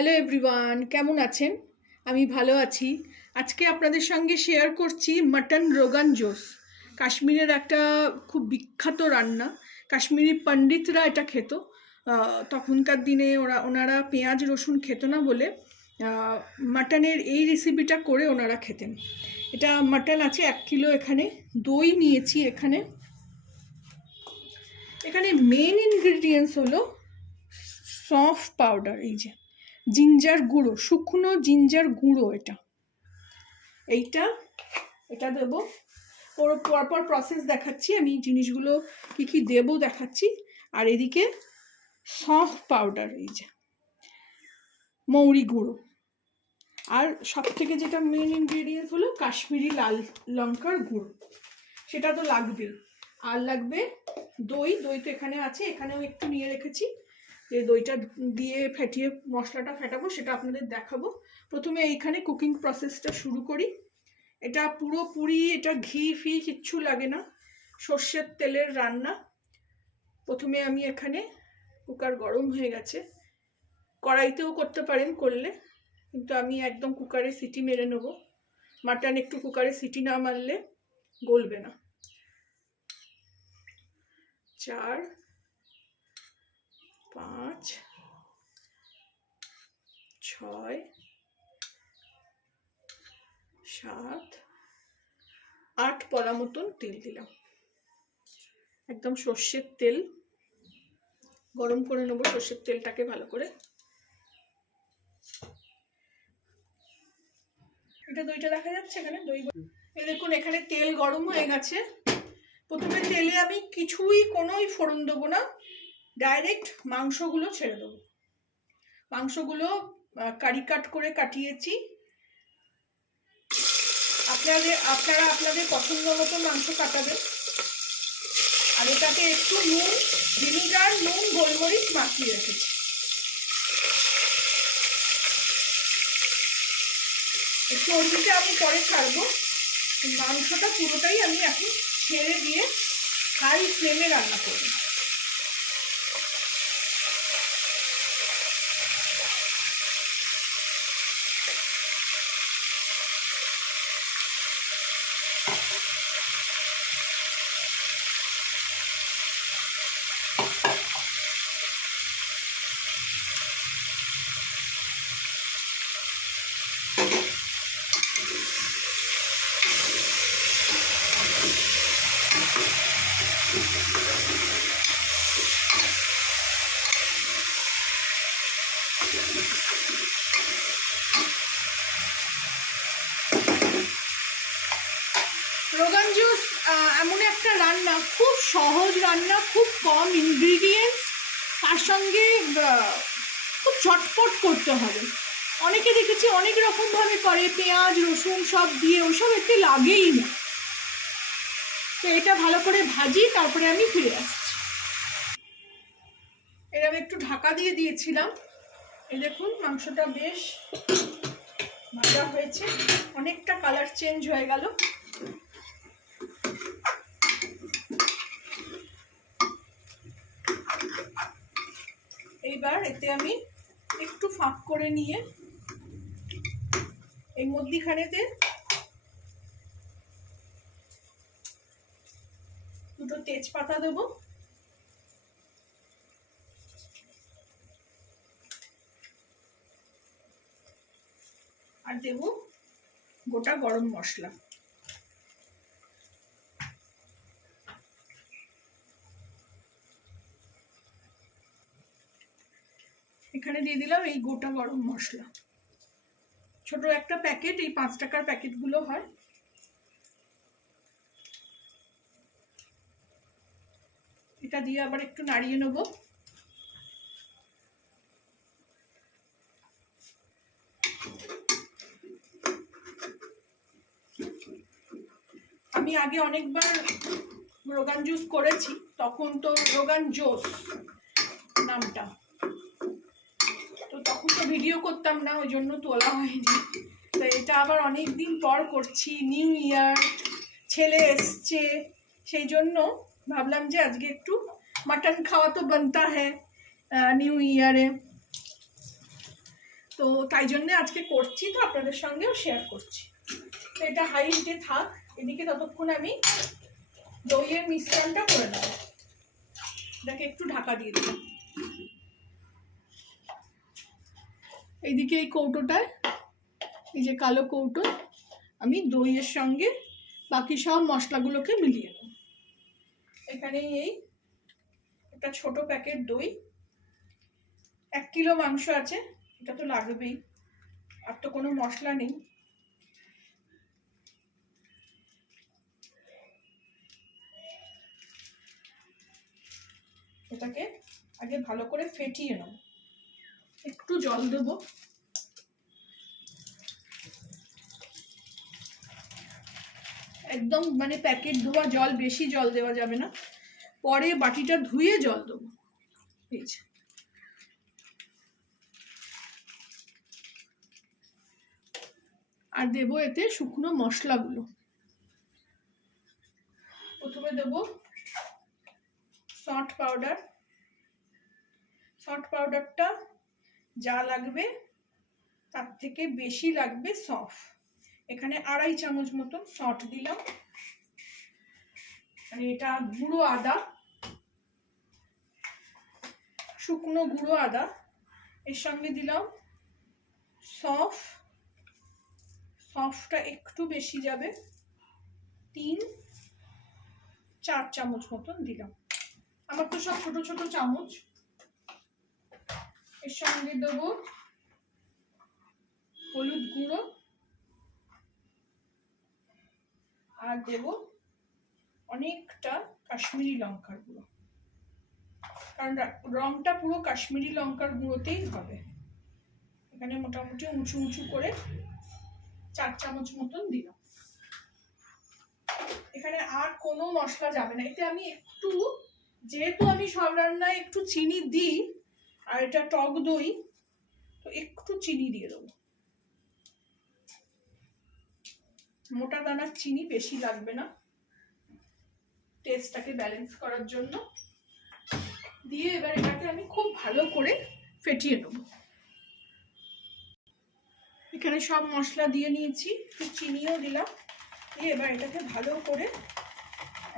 Hello everyone, কেমন আছেন? আমি ভালো আছি। আজকে আপনাদের সঙ্গে শেয়ার করছি মাটন রোগান জোশ। কাশ্মীরের একটা খুব বিখ্যাত রান্না। কাশ্মীরি পণ্ডিতরা এটা খেত। তখনকার দিনে ওনারা পেঁয়াজ রসুন খেত না বলে মাটনের এই রেসিপিটা করে ওনারা খেতেন। এটা মাটন আছে 1 কিলো। এখানে দই নিয়েছি। এখানে মেন ইনগ্রিডিয়েন্টস হলো সফ পাউডার, এই যে জিঞ্জার গুঁড়ো, শুকনো জিঞ্জার গুঁড়ো। এটা দেবো। ওর পরপর প্রসেস দেখাচ্ছি, আমি জিনিসগুলো কি কি দেবো দেখাচ্ছি। আর এদিকে সফ পাউডার, এই যে মৌরি গুঁড়ো। আর সব থেকে যেটা মেন ইনগ্রিডিয়েন্টস হলো কাশ্মীরি লাল লঙ্কার গুঁড়ো, সেটা তো লাগবেই। আর লাগবে দই। দই তো এখানে আছে, এখানেও একটু নিয়ে রেখেছি। যে দইটা দিয়ে ফেটিয়ে মশলাটা ফেটাবো সেটা আপনাদের দেখাবো। প্রথমে এইখানে কুকিং প্রসেসটা শুরু করি। এটা পুরোপুরি এটা ঘি ফি কিচ্ছু লাগে না, সর্ষের তেলের রান্না। প্রথমে আমি এখানে কুকার গরম হয়ে গেছে, কড়াইতেও করতে পারেন করলে, কিন্তু আমি একদম কুকারে সিটি মেরে নেব। মাটন একটু কুকারে সিটি না মারলে গলবে না। 4 5 6 7 8 পলা মতন তেল দিলাম। একদম সর্ষের তেল গরম করে নেবো, সর্ষের তেলটাকে ভালো করে। এটা দইটা দেখা যাচ্ছে এখানে, দই। দেখুন এখানে তেল গরম হয়ে গেছে। প্রথমে তেলে আমি কোনোই ফোড়ন দেবো না, ডাইরেক্ট মাংসগুলো ছেড়ে দেবো। মাংসগুলো কারি কাট করে কাটিয়েছি। আপনারা আপনাদের পছন্দ মতো মাংস কাটাবেন। আর এটাকে একটু নুন, ভিনিগার, নুন, গোলমরিচ মাখিয়ে রেখেছি। এই চর্বিটা আমি পরে ছাড়বো। মাংসটা পুরোটাই আমি এখন ছেড়ে দিয়ে হাই ফ্লেমে রান্না করব। রোগান জোশ এমন একটা রান্না, খুব সহজ রান্না, খুব কম ইনগ্রিডিয়েন্টস, তার সঙ্গে খুব ঝটপট করতে হবে। অনেকে দেখেছি অনেক রকমভাবে করে, পেঁয়াজ রসুন সব দিয়ে, ওসব এতে লাগেই না। তো এটা ভালো করে ভাজি, তারপরে আমি ফিরে আসছি। এরকম একটু ঢাকা দিয়ে দিয়েছিলাম। এই দেখুন মাংসটা বেশ ভাজা হয়েছে, অনেকটা কালার চেঞ্জ হয়ে গেল। এইবার এতে আমি একটু ফাঁক করে নিয়ে এই মধ্যিখানেতে দুটো তেজপাতা দেবো। আর দেব গোটা গরম মশলা। এখানে দিয়ে দিলাম এই গোটা গরম মশলা, ছোট একটা প্যাকেট, এই 5 টাকার প্যাকেটগুলো হয়। এটা দিয়ে আবার একটু নাড়িয়ে নেব। আমি আগে অনেকবার রোগান জুস করেছি, তখন তো রোগান জোশ নামটা, তো তখন তো ভিডিও করতাম না, ওই জন্য তোলা হয়নি। তো এটা আবার অনেক দিন পর করছি, নিউ ইয়ার, ছেলে এসছে, সেই জন্য ভাবলাম যে আজকে একটু মাটন খাওয়া তো বানতা হ্যাঁ নিউ ইয়ারে। তো তাই জন্য আজকে করছি, তো আপনাদের সঙ্গেও শেয়ার করছি। তো এটা হাই হিটে থাক, এদিকে ততক্ষণ আমি দইয়ের মিশ্রণটা করে নেব। এটাকে একটু ঢাকা দিয়ে দিলাম। এইদিকে এই কৌটোটায়, এই যে কালো কৌটো, আমি দইয়ের সঙ্গে বাকি সব মশলাগুলোকে মিলিয়ে নেব। এখানে এই একটা ছোট প্যাকেট দই, 1 কিলো মাংস আছে, এটা তো লাগবেই, আর তো কোনো মশলা নেই। এটাকে আগে ভালো করে ফেটিয়ে নেব। একটু জল দেবো, একদম মানে প্যাকেট ধোয়া জল, বেশি জল দেওয়া যাবে না, পরে বাটিটা ধুয়ে জল দেবো। এই যে আর দেবো এতে শুকনো মশলাগুলো। প্রথমে দেবো সল্ট পাউডার। সল্ট পাউডারটা যা লাগবে তার থেকে বেশি লাগবে সফ। এখানে 2.5 চামচ মতন সল্ট দিলাম। আর এটা গুঁড়ো আদা, শুকনো গুঁড়ো আদা, এর সঙ্গে দিলাম সফ। সফটা একটু বেশি যাবে, 3-4 চামচ মতন দিলাম। আমার তো সব ছোট ছোট চামচ। এর সঙ্গে দেবো হলুদ গুঁড়ো, আর দেব অনেকটা কাশ্মীরি লঙ্কার গুঁড়ো, কারণ রংটা পুরো কাশ্মীরি লঙ্কার গুঁড়োতেই হবে। এখানে মোটামুটি উঁচু উঁচু করে 4 চামচ মতন দিলাম। এখানে আর কোনো মশলা যাবে না। এতে আমি একটু, যেহেতু আমি সব রান্নায় একটু চিনি দিই, আর এটা টক দই, তো একটু চিনি দিয়ে দেবো। মোটা দানার চিনি, বেশি লাগবে না, টেস্টটাকে ব্যালেন্স করার জন্য দিয়ে এবার এটাকে আমি খুব ভালো করে ফেটিয়ে নেব। এখানে সব মশলা দিয়ে নিয়েছি, একটু চিনিও দিলাম, দিয়ে এবার এটাকে ভালো করে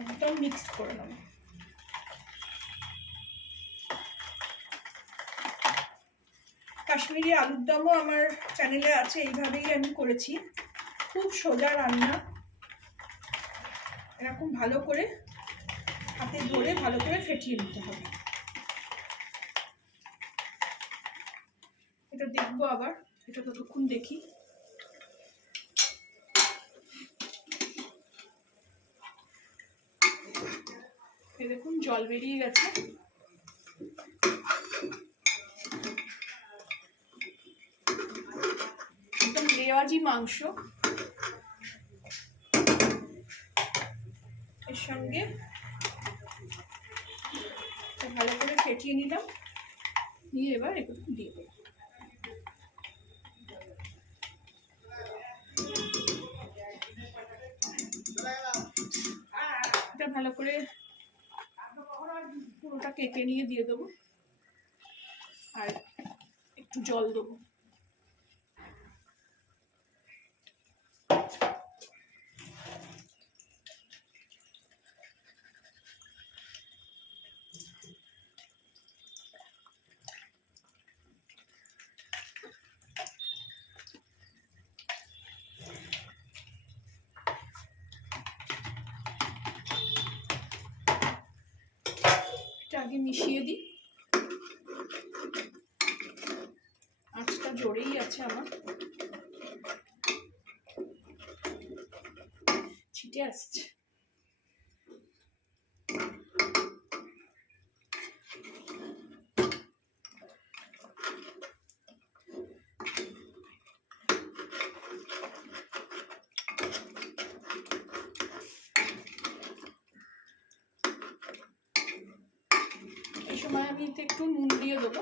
একদম মিক্সড করে নেব। কাশ্মীরি আলুর দমও আমার চ্যানেলে আছে, এইভাবেই আমি করেছি, খুব সোজা রান্না। এরকম ভালো করে হাতে ধরে ভালো করে ফেটিয়ে নিতে হবে। এটা দেখবো আবার, এটা ততক্ষণ দেখি। দেখুন জল বেরিয়ে গেছে। একদম রেওয়াজি মাংস। এর সঙ্গে ভালো করে ফেটিয়ে নিলাম, নিয়ে এবার এগুলো দিয়ে দেবো। এটা ভালো করে পুরোটা কেটে নিয়ে দিয়ে দেবো, আর একটু জল দেবো। আগে মিশিয়ে দিই, আঁচটা জোরেই আছে আমার, ছিটে আসছে। এই সময় আমি এতে একটু নুন দিয়ে দেবো।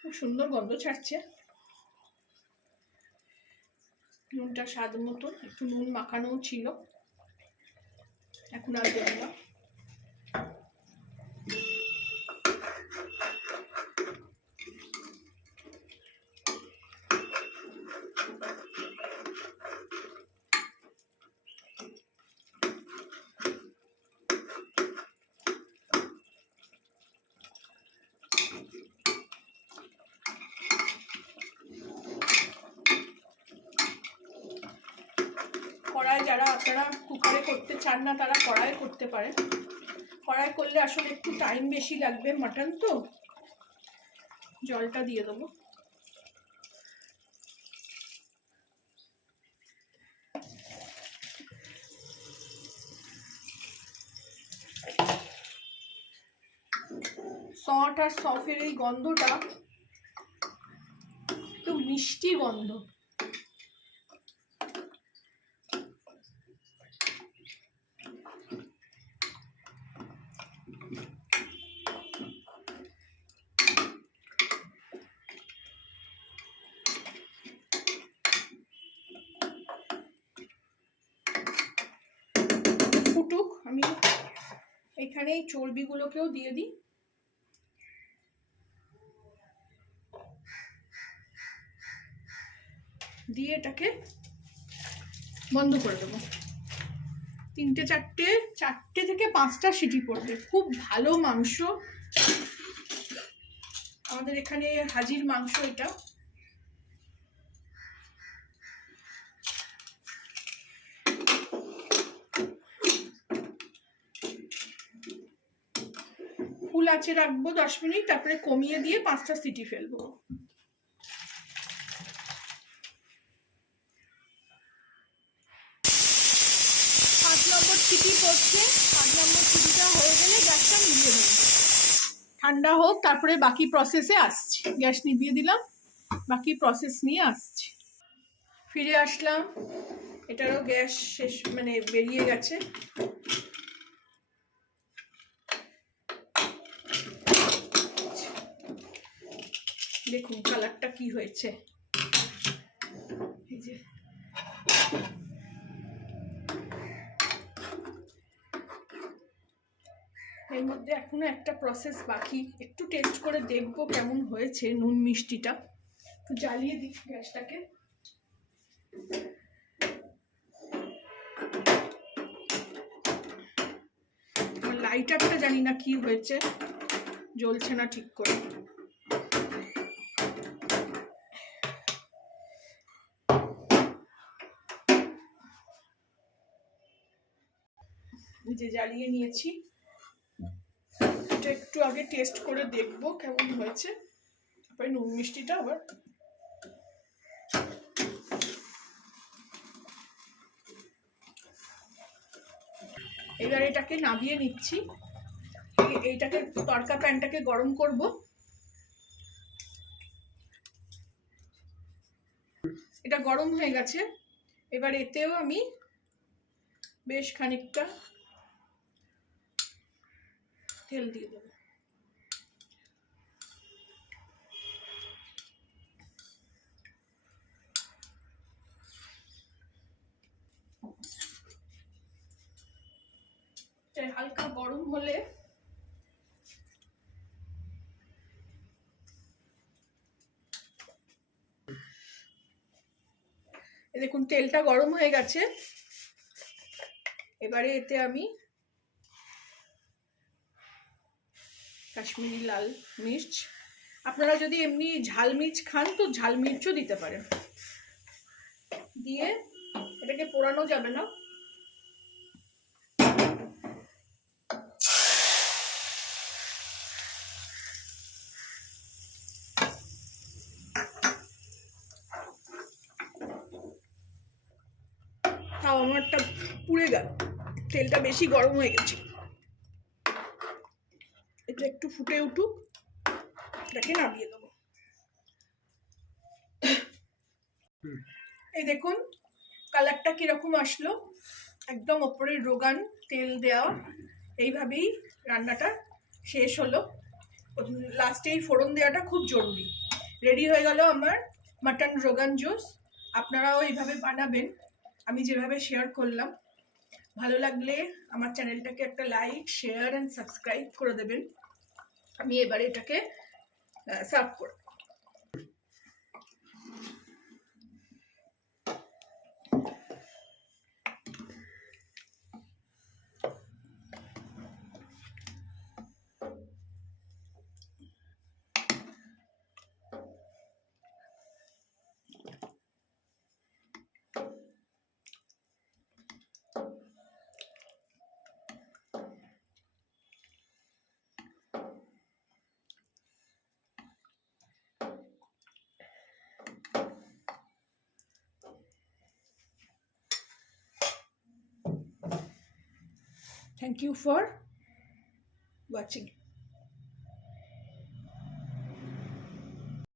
খুব সুন্দর গন্ধ ছাড়ছে। নুনটা স্বাদ মতো, একটু নুন মাখানো ছিল, এখন আর দেব না। কড়াই যারা আপনারা কুকারে করতে চান না তারা কড়াই করতে পারেন। কড়াই করলে আসলে একটু টাইম বেশি লাগবে, মাটন তো। জলটা দিয়ে দেবো। সট আর সফের এই গন্ধটা একটু মিষ্টি গন্ধ। ফুটুক, আমি এখানে এই চর্বিগুলোকেও দিয়ে দিই। দিয়ে এটাকে বন্ধ করে দেবো। 3টে 4টে থেকে 5টা সিটি পড়বে। খুব ভালো মাংস, আমাদের এখানে হাজির মাংস এটা। ফুল আঁচে রাখবো 10 মিনিট, তারপরে কমিয়ে দিয়ে 5টা সিটি ফেলবো। সিটি পড়ছে, 5 নম্বর সিটিটা হয়ে গেলে গ্যাসটা নিভিয়ে দেবো। ঠান্ডা হোক, তারপরে বাকি প্রসেসে আসছি। গ্যাস নিভিয়ে দিলাম, বাকি প্রসেস নিয়ে আসছি। ফিরে আসলাম, এটারও গ্যাস শেষ, মানে বেরিয়ে গেছে। দেখুন কালারটা কি হয়েছে। এই যে এর মধ্যে এখনো একটা প্রসেস বাকি, একটু টেস্ট করে দেখবো কেমন হয়েছে নুন মিষ্টিটা। একটু জ্বালিয়ে দিই গ্যাসটাকে। লাইটারটা জানি না কি হয়েছে, জ্বলছে না ঠিক করে। যে জ্বালিয়ে নিয়েছি, এটা একটু আগে টেস্ট করে দেখবো কেমন হয়েছে, তারপরে নুন মিষ্টিটা আবার। এবার এটাকে নামিয়ে নিচ্ছি। এইটাকে তড়কা প্যানটাকে গরম করব। এটা গরম হয়ে গেছে, এবার এতেও আমি বেশ খানিকটা তেল দিয়ে দেবো। হালকা গরম হলে দেখুন তেলটা গরম হয়ে গেছে। এবারে এতে আমি কাশ্মীরি লাল মির্চ, আপনারা যদি এমনি ঝাল মির্চ খান তো ঝাল মির্চও দিতে পারেন, দিয়ে এটাকে পোড়ানো যাবে না। তাও আমারটা পুড়ে গেল, তেলটা বেশি গরম হয়ে গেছে। এটা একটু ফুটে উঠুক, এটাকে নামিয়ে দেবো। এই দেখুন কালারটা কিরকম আসলো, একদম ওপরের রোগান তেল দেওয়া। এইভাবেই রান্নাটা শেষ হলো। লাস্টে এই ফোড়ন দেওয়াটা খুব জরুরি। রেডি হয়ে গেল আমার মাটন রোগান জোস। আপনারাও এইভাবে বানাবেন, আমি যেভাবে শেয়ার করলাম। ভালো লাগলে আমার চ্যানেলটাকে একটা লাইক, শেয়ার অ্যান্ড সাবস্ক্রাইব করে দেবেন। আমি এবারে এটাকে সার্ভ করব। Thank you for watching.